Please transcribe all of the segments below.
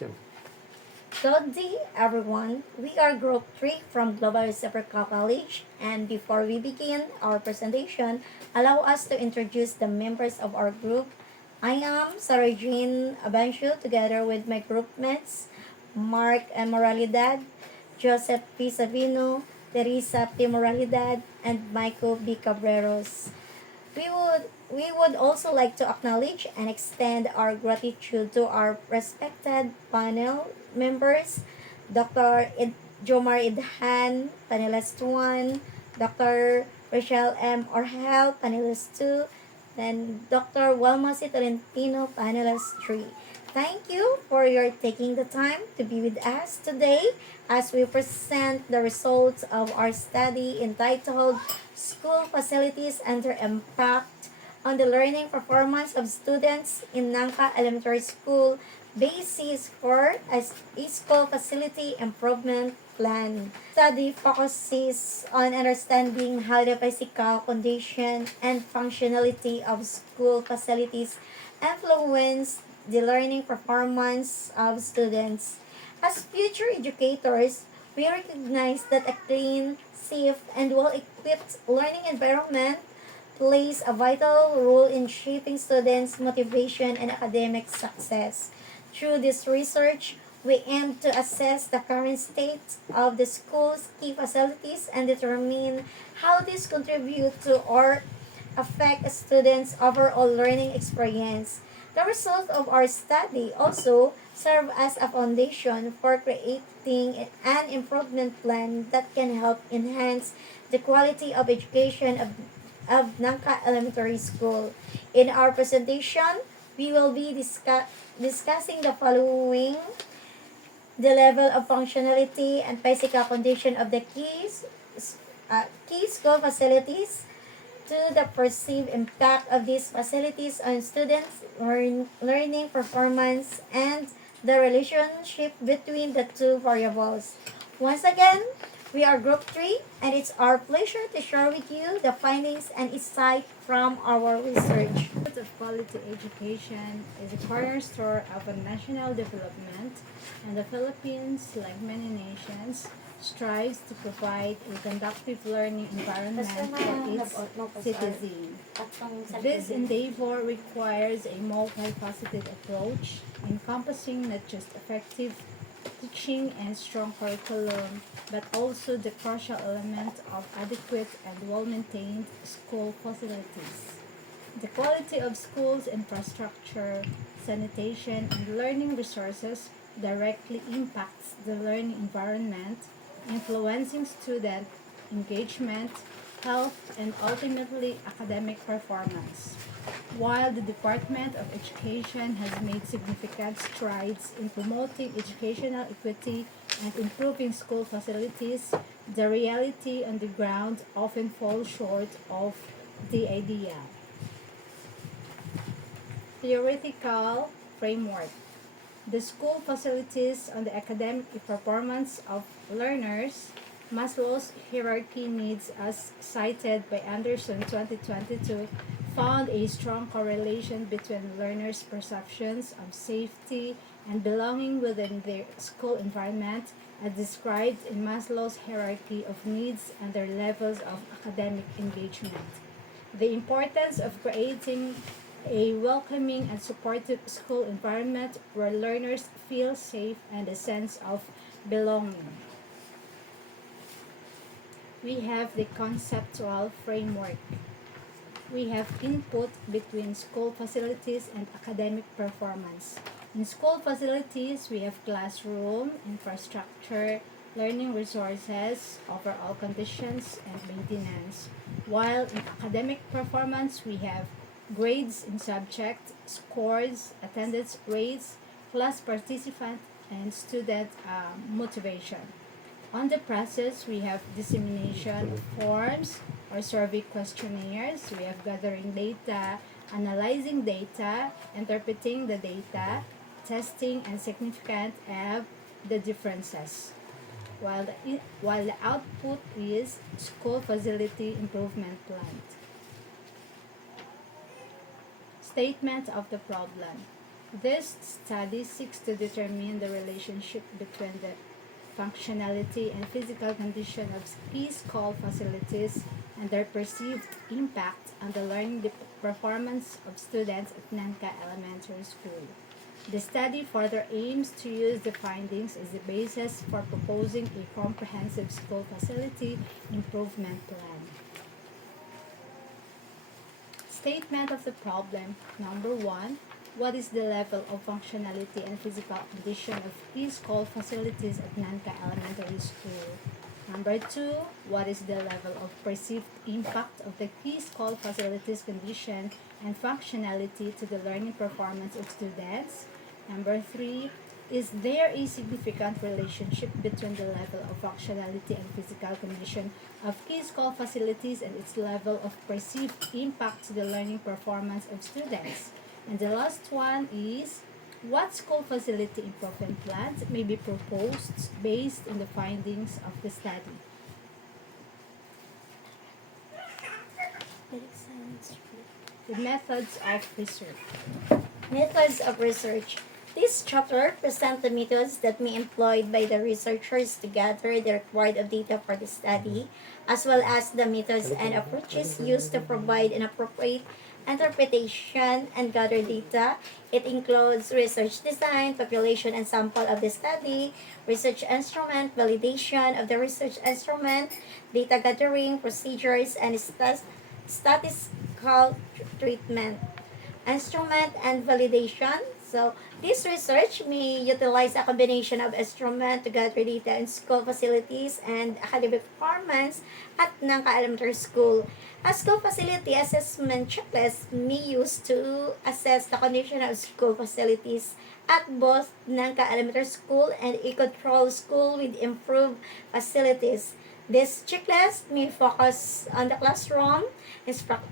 you. Good day, everyone. We are Group 3 from Global Reciprocal College, and before we begin our presentation, allow us to introduce the members of our group. I am Sarah Jean Abanshu, together with my group mates, Mark M. Moralidad, Joseph P. Savino, Teresa P. Moralidad, and Michael B. Cabreros. We would also like to acknowledge and extend our gratitude to our respected panel members, Dr. Jomar Idhan, panelist 1, Dr. Rachel M. Orhel, panelist 2, then Dr. Walmasi Tolentino, panelist 3. Thank you for your taking the time to be with us today as we present the results of our study entitled School Facilities and Their Impact on the Learning Performance of Students in Nangka Elementary School, Basis for a School Facility Improvement Plan. Study focuses on understanding how the physical condition and functionality of school facilities influence the learning performance of students. As future educators, we recognize that a clean, safe, and well-equipped learning environment plays a vital role in shaping students' motivation and academic success. Through this research, we aim to assess the current state of the school's key facilities and determine how these contribute to or affect a student's overall learning experience. The results of our study also serve as a foundation for creating an improvement plan that can help enhance the quality of education of Nangka Elementary School. In our presentation, we will be discussing the following: the level of functionality and physical condition of the key school facilities, to the perceived impact of these facilities on students' learning performance, and the relationship between the two variables. Once again, we are Group 3, and it's our pleasure to share with you the findings and insight from our research. Of quality education is a cornerstone of a national development, and the Philippines, like many nations, strives to provide a conducive learning environment for its citizens. This endeavor requires a multifaceted approach, encompassing not just effective teaching and strong curriculum, but also the crucial element of adequate and well-maintained school facilities. The quality of schools' infrastructure, sanitation, and learning resources directly impacts the learning environment, influencing student engagement, health, and ultimately academic performance. While the Department of Education has made significant strides in promoting educational equity and improving school facilities, the reality on the ground often falls short of the idea. Theoretical framework. The school facilities on the academic performance of learners. Maslow's hierarchy needs, as cited by Anderson 2022, found a strong correlation between learners' perceptions of safety and belonging within their school environment, as described in Maslow's hierarchy of needs and their levels of academic engagement. The importance of creating a welcoming and supportive school environment where learners feel safe and a sense of belonging. We have the conceptual framework. We have input between school facilities and academic performance. In school facilities, we have classroom, infrastructure, learning resources, overall conditions, and maintenance. While in academic performance, we have grades in subject, scores, attendance rates, class participant, and student motivation. On the process, we have dissemination of forms or survey questionnaires. We have gathering data, analyzing data, interpreting the data, testing, and significant of the differences. While the output is school facility improvement plan. Statement of the problem. This study seeks to determine the relationship between the functionality and physical condition of key school facilities and their perceived impact on the learning performance of students at Nanka Elementary School. The study further aims to use the findings as the basis for proposing a comprehensive school facility improvement plan. Statement of the problem. Number 1. What is the level of functionality and physical condition of key school facilities at Nanka Elementary School? Number 2. What is the level of perceived impact of the key school facilities condition and functionality to the learning performance of students? Number 3. Is there a significant relationship between the level of functionality and physical condition of key school facilities and its level of perceived impact to the learning performance of students? And the last one is, what school facility improvement plans may be proposed based on the findings of the study? The methods of research. Methods of research. This chapter presents the methods that may be employed by the researchers to gather the required of data for the study, as well as the methods and approaches used to provide an appropriate interpretation and gather data. It includes research design, population and sample of the study, research instrument, validation of the research instrument, data gathering, procedures, and statistical treatment. Instrument and validation. So, this research may utilize a combination of instrument to gather data in school facilities and academic performance at Nangka Elementary School. A school facility assessment checklist may use to assess the condition of school facilities at both Nangka Elementary School and a control school with improved facilities. This checklist may focus on the classroom,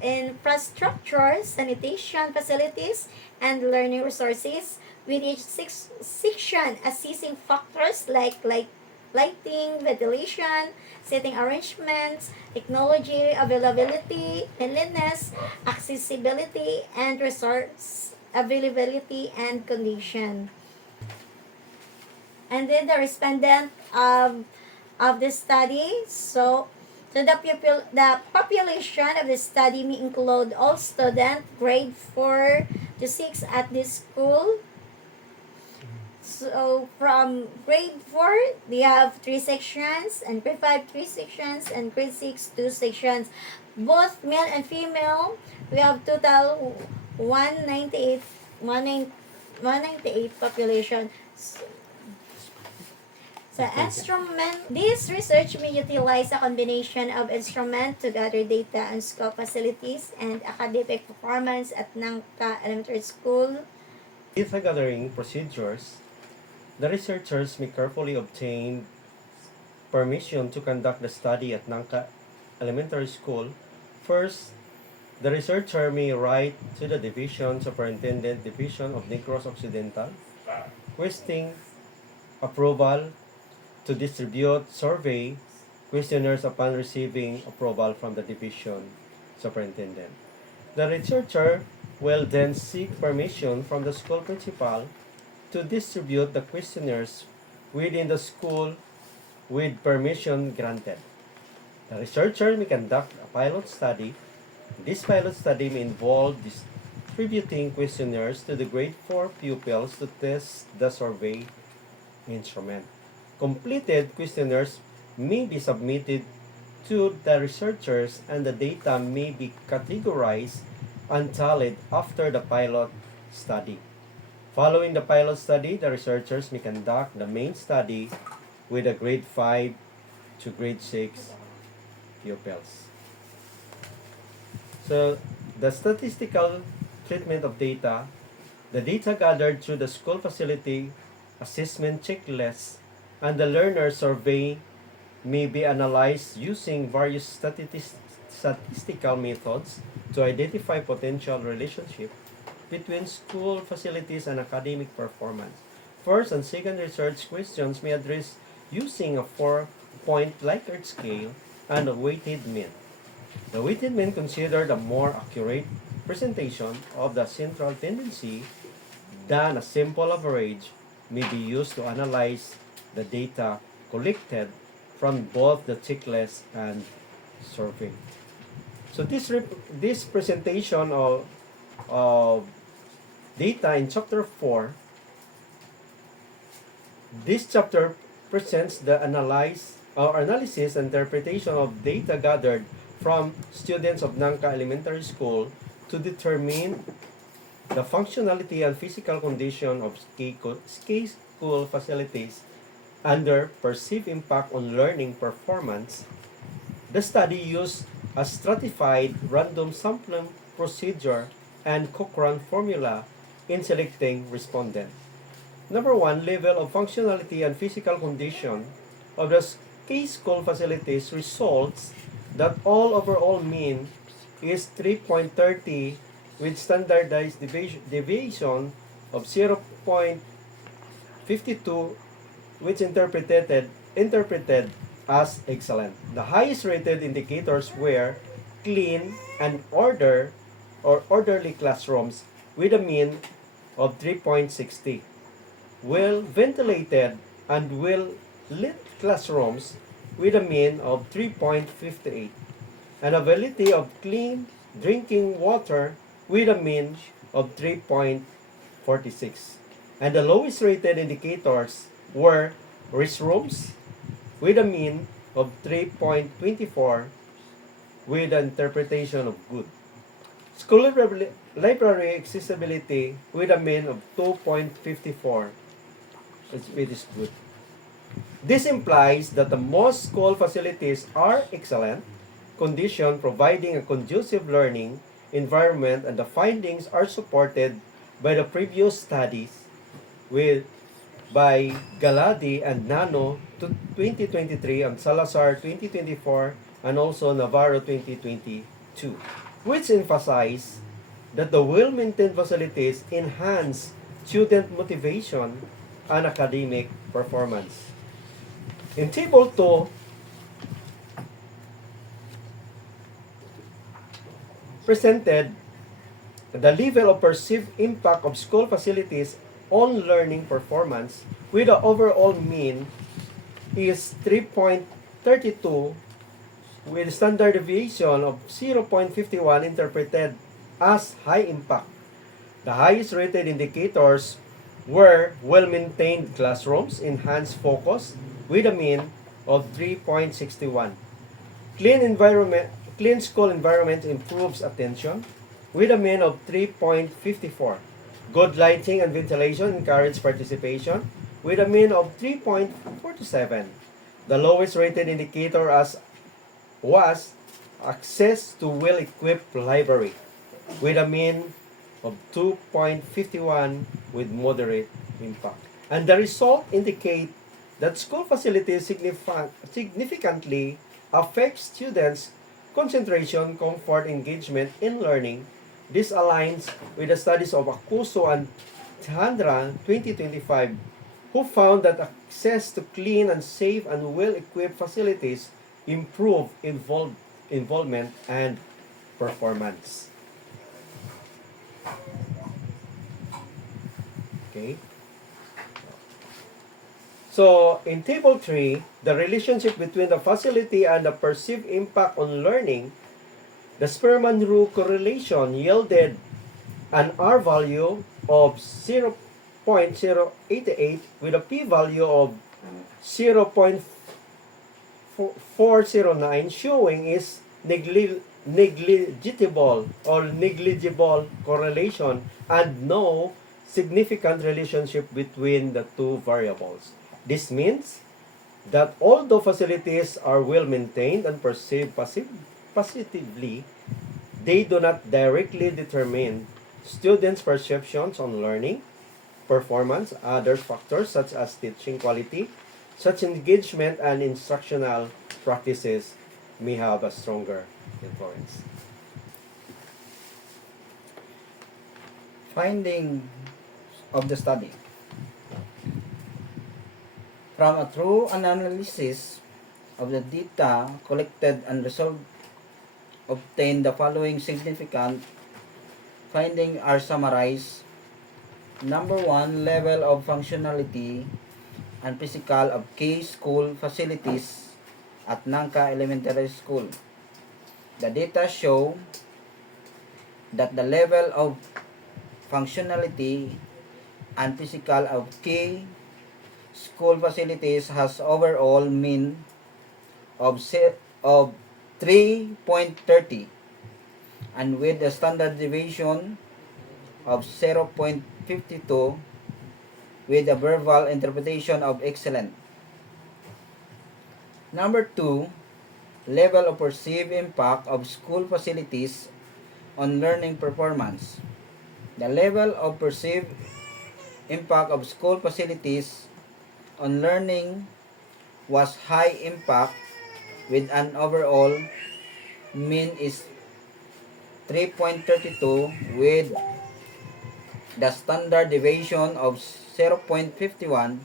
infrastructure, sanitation facilities, and learning resources, with each section assessing factors like lighting, ventilation, seating arrangements, technology availability, cleanliness, accessibility, and resource availability and condition. And then the respondent of the study. So the population of the study may include all students grade 4 to 6 at this school. So from grade 4, they have 3 sections, and grade 5, 3 sections, and grade 6, 2 sections. Both male and female, we have total 198, 198 population. So instrument, this research may utilize a combination of instrument to gather data on school facilities and academic performance at Nangka Elementary School. Data gathering procedures, the researchers may carefully obtain permission to conduct the study at Nangka Elementary School. First, the researcher may write to the Division Superintendent Division of Negros Occidental, requesting approval to distribute survey questionnaires upon receiving approval from the division superintendent. The researcher will then seek permission from the school principal to distribute the questionnaires within the school with permission granted. The researcher may conduct a pilot study. This pilot study may involve distributing questionnaires to the grade 4 pupils to test the survey instrument. Completed questionnaires may be submitted to the researchers, and the data may be categorized and tallied after the pilot study. Following the pilot study, the researchers may conduct the main study with the grade 5 to grade 6 pupils. So, the statistical treatment of data, the data gathered through the school facility assessment checklist and the learner survey may be analyzed using various statistical methods to identify potential relationship between school facilities and academic performance. First and second research questions may address using a 4-point Likert scale and a weighted mean. The weighted mean considered a more accurate presentation of the central tendency then a simple average may be used to analyze the data collected from both the checklist and survey. So this presentation of data in chapter 4, this chapter presents the analysis and interpretation of data gathered from students of Nangka Elementary School to determine the functionality and physical condition of ski school facilities and their perceived impact on learning performance. The study used a stratified random sampling procedure and Cochrane formula in selecting respondents. Number one, level of functionality and physical condition of the ski school facilities results that all overall mean is 3.30 with standardized deviation of 0.52, which interpreted as excellent. The highest rated indicators were clean and orderly classrooms with a mean of 3.60, well ventilated and well lit classrooms with a mean of 3.58, and availability of clean drinking water with a mean of 3.46. And the lowest rated indicators were restrooms with a mean of 3.24 with an interpretation of good. School library accessibility with a mean of 2.54, which is good. This implies that the most school facilities are excellent condition, providing a conducive learning environment, and the findings are supported by the previous studies by Galadi and Nano 2023 and Salazar 2024 and also Navarro 2022, which emphasize that the well-maintained facilities enhance student motivation and academic performance. In Table 2, presented the level of perceived impact of school facilities on learning performance with the overall mean is 3.32 with standard deviation of 0.51 interpreted as high impact. The highest rated indicators were well-maintained classrooms, enhanced focus with a mean of 3.61. Clean school environment improves attention with a mean of 3.54. Good lighting and ventilation encourage participation with a mean of 3.47. The lowest rated indicator was access to well-equipped library with a mean of 2.51 with moderate impact. And the result indicate that school facilities significantly affect students' concentration, comfort, engagement in learning. This aligns with the studies of Acuso and Thandra 2025, who found that access to clean and safe and well-equipped facilities improve involvement and performance. Okay. So, in Table 3, the relationship between the facility and the perceived impact on learning, the Spearman-Rue correlation yielded an R value of 0.088 with a P value of 0.409, showing is negligible correlation and no significant relationship between the two variables. This means that although facilities are well maintained and perceived positively, they do not directly determine students' perceptions on learning, performance. Other factors such as teaching quality, such engagement and instructional practices may have a stronger influence. Finding of the study. From a thorough analysis of the data collected and result obtained, the following significant findings are summarized. Number 1, level of functionality and physical of key school facilities at Nangka Elementary School. The data show that the level of functionality and physical of key school facilities has overall mean of 3.30 and with a standard deviation of 0.52 with a verbal interpretation of excellent. Number 2, level of perceived impact of school facilities on learning performance. The level of perceived impact of school facilities on learning was high impact with an overall mean is 3.32 with the standard deviation of 0.51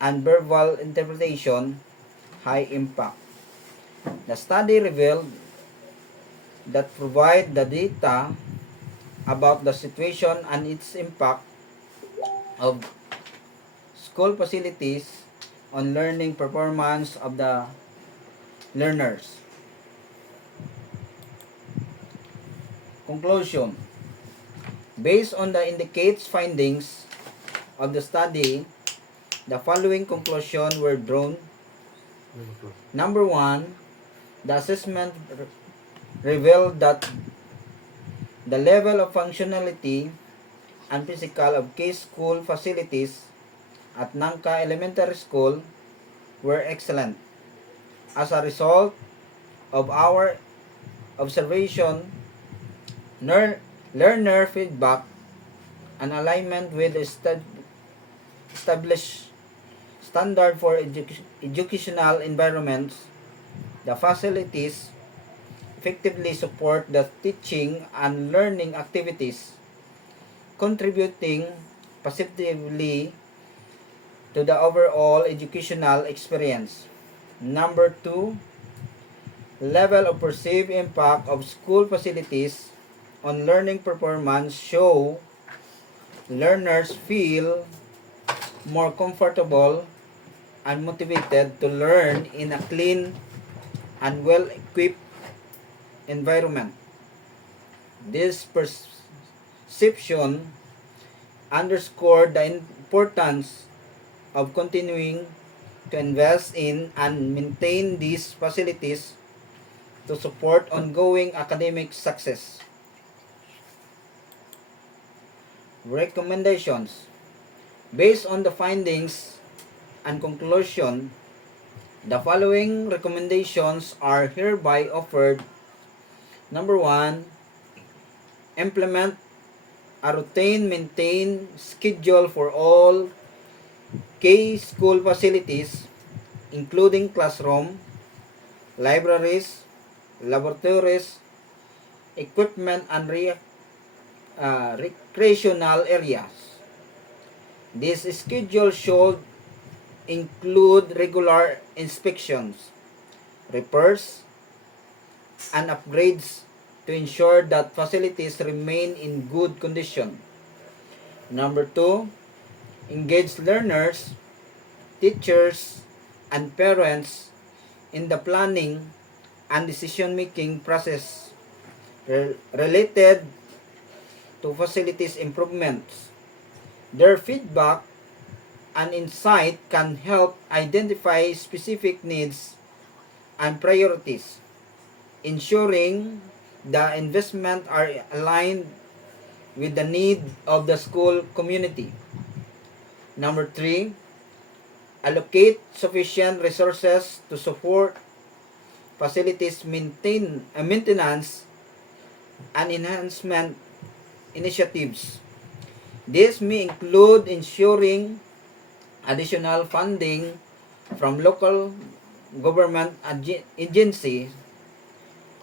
and verbal interpretation high impact. The study revealed that provide the data about the situation and its impact of school facilities on learning performance of the learners. Conclusion. Based on the indicates findings of the study, the following conclusions were drawn. Number 1, the assessment revealed that the level of functionality and physical of key school facilities at Nangka Elementary School were excellent. As a result of our observation, learner feedback, and alignment with the established standard for educational environments, the facilities effectively support the teaching and learning activities, contributing positively to the overall educational experience. Number 2, level of perceived impact of school facilities on learning performance show learners feel more comfortable and motivated to learn in a clean and well-equipped environment. This perception underscored the importance of continuing to invest in and maintain these facilities to support ongoing academic success. Recommendations. Based on the findings and conclusion, the following recommendations are hereby offered. Number 1, implement a routine maintained schedule for all key school facilities, including classroom, libraries, laboratories, equipment, and recreational areas. This schedule should include regular inspections, repairs, and upgrades to ensure that facilities remain in good condition. Number 2, engage learners, teachers, and parents in the planning and decision-making process related to facilities improvements. Their feedback and insight can help identify specific needs and priorities, ensuring the investment are aligned with the need of the school community. Number 3, allocate sufficient resources to support facilities maintenance and enhancement initiatives. This may include ensuring additional funding from local government agencies,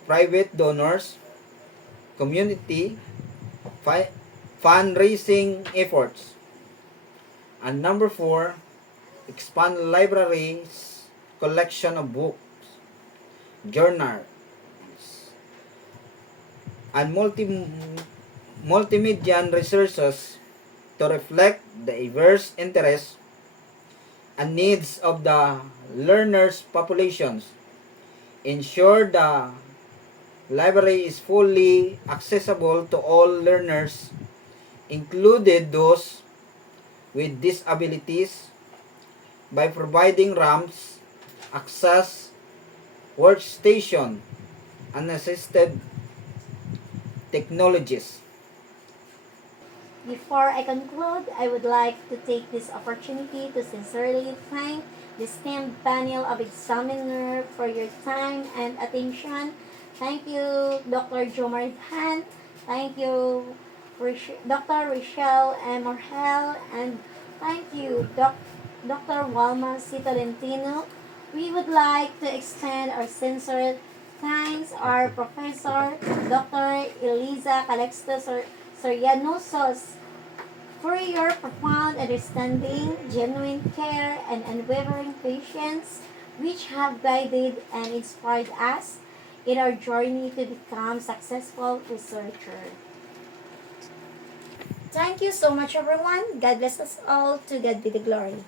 private donors, community fundraising efforts. And number 4, expand libraries collection of books, journals, and multimedia resources to reflect the diverse interests and needs of the learners' populations. Ensure the library is fully accessible to all learners, included those with disabilities, by providing ramps, access, workstation, and assisted technologies. Before I conclude, I would like to take this opportunity to sincerely thank the esteemed panel of examiners for your time and attention. Thank you, Dr. Jomar Han. Thank you, Dr. Rochelle M. Orhel. And thank you, Dr. Walma C. Tolentino. We would like to extend our sincere thanks our Professor Dr. Eliza Calixto Sorianosos for your profound understanding, genuine care, and unwavering patience, which have guided and inspired us in our journey to become successful researchers. Thank you so much, everyone. God bless us all. To God be the glory.